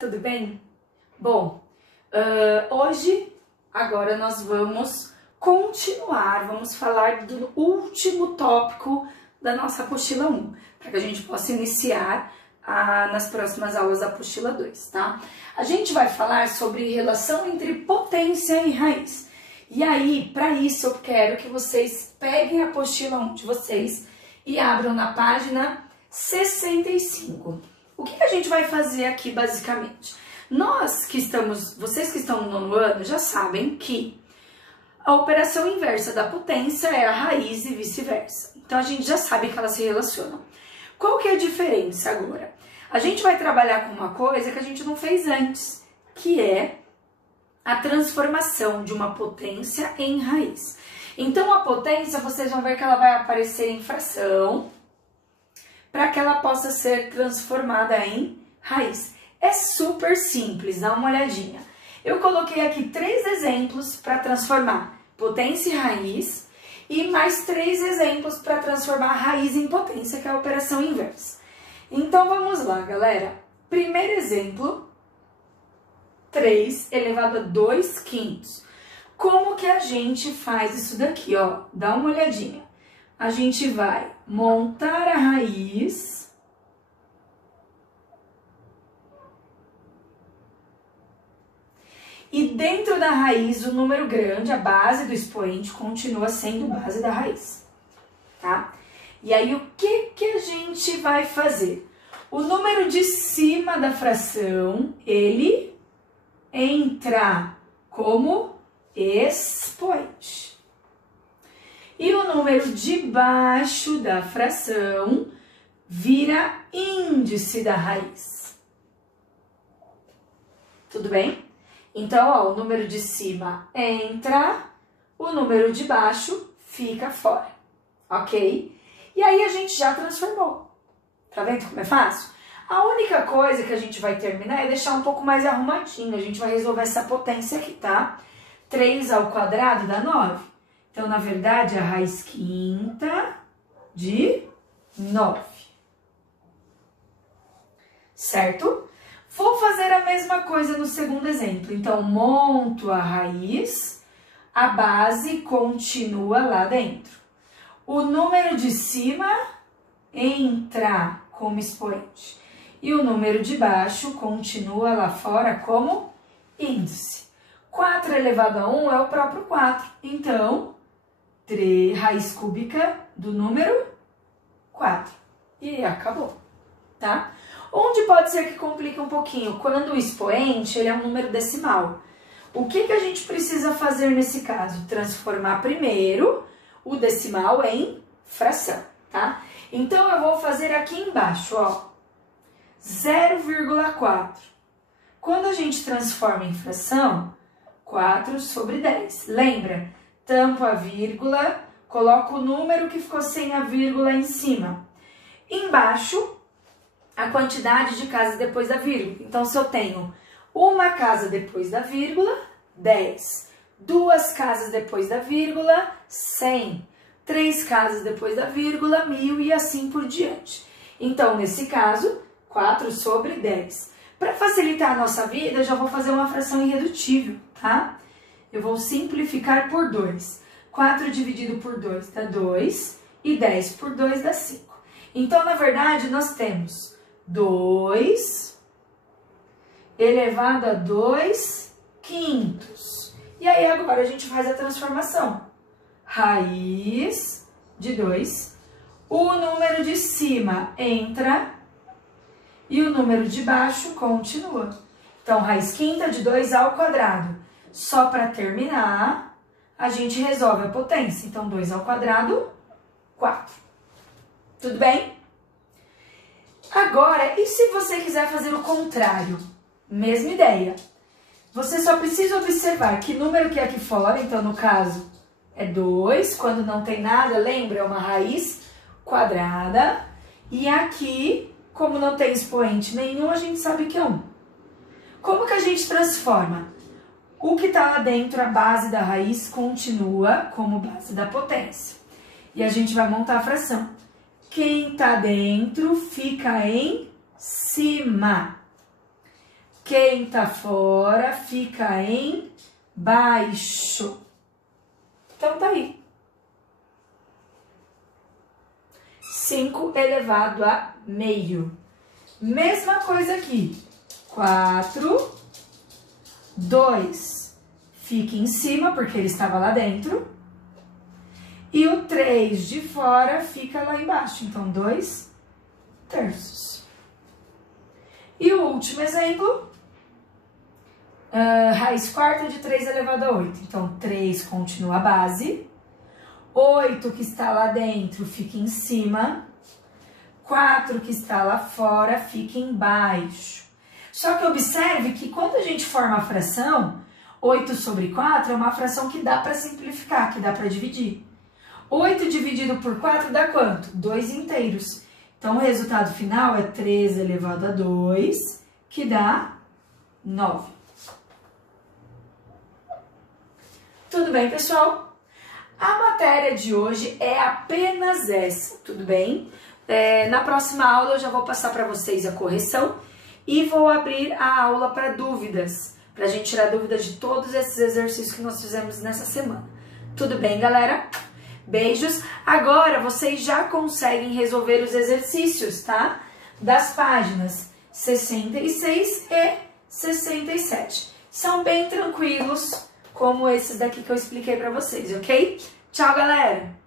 Tudo bem? Bom, agora nós vamos continuar, vamos falar do último tópico da nossa apostila 1, para que a gente possa iniciar nas próximas aulas da apostila 2, tá? A gente vai falar sobre relação entre potência e raiz. E aí, para isso, eu quero que vocês peguem a apostila 1 de vocês e abram na página 65. O que a gente vai fazer aqui, basicamente? Vocês que estão no nono ano já sabem que a operação inversa da potência é a raiz e vice-versa. Então, a gente já sabe que elas se relacionam. Qual que é a diferença agora? A gente vai trabalhar com uma coisa que a gente não fez antes, que é a transformação de uma potência em raiz. Então, a potência, vocês vão ver que ela vai aparecer em fração, para que ela possa ser transformada em raiz. É super simples, dá uma olhadinha. Eu coloquei aqui 3 exemplos para transformar potência em raiz e mais 3 exemplos para transformar raiz em potência, que é a operação inversa. Então, vamos lá, galera. Primeiro exemplo, 3 elevado a 2/5. Como que a gente faz isso daqui, ó? Dá uma olhadinha. A gente vai montar a raiz e dentro da raiz o número grande, a base do expoente, continua sendo base da raiz, tá? E aí o que a gente vai fazer? O número de cima da fração, ele entra como expoente. E o número de baixo da fração vira índice da raiz. Tudo bem? Então, ó, o número de cima entra, o número de baixo fica fora, ok? E aí a gente já transformou. Tá vendo como é fácil? A única coisa que a gente vai terminar é deixar um pouco mais arrumadinho. A gente vai resolver essa potência aqui, tá? 3 ao quadrado dá 9. Então, na verdade, a raiz quinta de 9. Certo? Vou fazer a mesma coisa no segundo exemplo. Então, monto a raiz, a base continua lá dentro. O número de cima entra como expoente. E o número de baixo continua lá fora como índice. 4 elevado a 1 é o próprio 4. Então, raiz cúbica do número 4. E acabou, tá? Onde pode ser que complique um pouquinho? Quando o expoente ele é um número decimal. O que a gente precisa fazer nesse caso? Transformar primeiro o decimal em fração, tá? Então, eu vou fazer aqui embaixo, ó, 0,4. Quando a gente transforma em fração, 4 sobre 10. Lembra? Tampo a vírgula, coloco o número que ficou sem a vírgula em cima. Embaixo, a quantidade de casas depois da vírgula. Então, se eu tenho uma casa depois da vírgula, 10. 2 casas depois da vírgula, 100. 3 casas depois da vírgula, 1000 e assim por diante. Então, nesse caso, 4 sobre 10. Para facilitar a nossa vida, eu já vou fazer uma fração irredutível, tá? Eu vou simplificar por 2. 4 dividido por 2 dá 2 e 10 por 2 dá 5. Então, na verdade, nós temos 2 elevado a 2/5. E aí, agora a gente faz a transformação. Raiz de 2. O número de cima entra e o número de baixo continua. Então, raiz quinta de 2 ao quadrado. Só para terminar, a gente resolve a potência. Então, 2 ao quadrado, 4. Tudo bem? Agora, e se você quiser fazer o contrário? Mesma ideia. Você só precisa observar que número que é aqui fora, então, no caso, é 2. Quando não tem nada, lembra? É uma raiz quadrada. E aqui, como não tem expoente nenhum, a gente sabe que é 1. Como que a gente transforma? O que está lá dentro, a base da raiz, continua como base da potência. E a gente vai montar a fração. Quem está dentro fica em cima. Quem tá fora fica embaixo. Então tá aí. 5 elevado a meio. Mesma coisa aqui. 4, 2 fica em cima, porque ele estava lá dentro. E o 3 de fora fica lá embaixo. Então, 2/3. E o último exemplo, raiz quarta de 3 elevado a 8. Então, 3 continua a base. 8 que está lá dentro fica em cima. 4 que está lá fora fica embaixo. Só que observe que quando a gente forma a fração, 8/4 é uma fração que dá para simplificar, que dá para dividir. 8 dividido por 4 dá quanto? 2/2. Então, o resultado final é 3 elevado a 2, que dá 9. Tudo bem, pessoal? A matéria de hoje é apenas essa, tudo bem? Na próxima aula eu já vou passar para vocês a correção e vou abrir a aula para dúvidas, para a gente tirar dúvidas de todos esses exercícios que nós fizemos nessa semana. Tudo bem, galera? Beijos! Agora vocês já conseguem resolver os exercícios, tá? Das páginas 66 e 67. São bem tranquilos, como esses daqui que eu expliquei para vocês, ok? Tchau, galera!